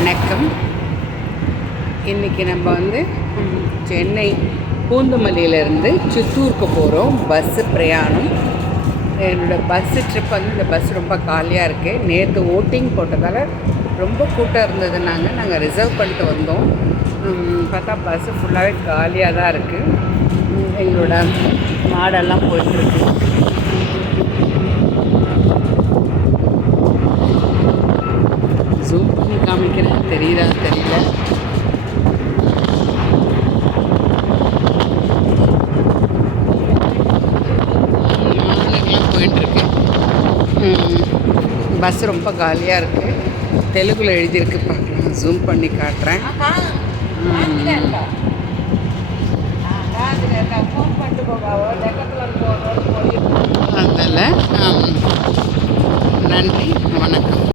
வணக்கம். இன்றைக்கி நம்ம சென்னை பூந்தமல்லியிலேருந்து சித்தூருக்கு போகிறோம். பஸ்ஸு பிரயாணம். என்னோடய பஸ்ஸு ட்ரிப் இந்த பஸ் ரொம்ப காலியாக இருக்குது. நேற்று ஓட்டிங் போட்டதால் ரொம்ப கூட்டம் இருந்தது. நாங்கள் ரிசர்வ் பண்ணிட்டு வந்தோம். பார்த்தா பஸ்ஸு ஃபுல்லாகவே காலியாக தான் இருக்குது. எங்களோட மாடெல்லாம் போயிட்டுருக்கு. ஜூம் பண்ணி காமிக்கிறேன், தெரியல. மாடுலாம் போயிட்டுருக்கு. பஸ் ரொம்ப காலியாக இருக்குது. தெலுங்கில் எழுதியிருக்கு, பார்க்கலாம். ஜூம் பண்ணி காட்டுறேன். அதனால் நன்றி, வணக்கம்.